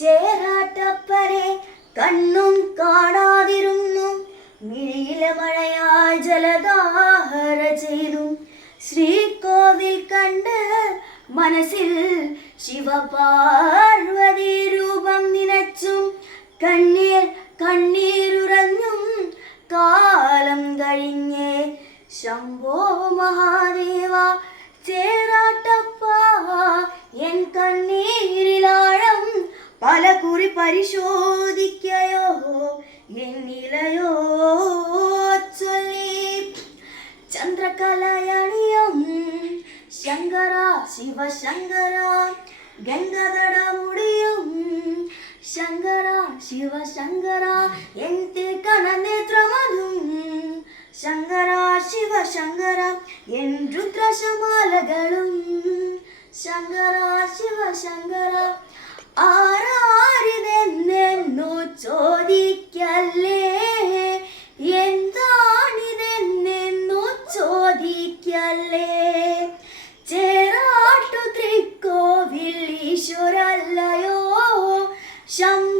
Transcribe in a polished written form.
ചേരാട്ടപ്പനെ കണ്ണും കാണാതിരുന്നു, മിഴിയിലെ മഴയാൽ ജലധാര ചെയ്തു. ശ്രീകോവിൽ കണ്ട് മനസ്സിൽ ശിവപാർവതി രൂപം നിനച്ചും, കണ്ണീരുറഞ്ഞും കാലം കഴിഞ്ഞേ. ശംഭോ മഹാദേവ ചേരാട്ടപ്പ, എൻ കണ്ണീരിലാഴം പല കുറി പരിശോധിക്കയോ എന്നിലയോ ചൊല്ലി. ചന്ദ്രകലയണിയം ശങ്കര ശിവശങ്കര, ഗംഗധട മുടിയും ശങ്കര ശിവശങ്കര, എൻ കണനേത്രമതും ശങ്കര ശിവശങ്കര, എൻ രുദ്രശമാലകളും ശങ്കര ശിവശങ്കര. ആരാരിതെന്നു ചോദിക്കല്ലേ, എന്താണിതെന്നു ചോദിക്കല്ലേ. ചേരാട്ടു തൃക്കോവിൽ ഈശ്വരല്ലയോ ശംഭോ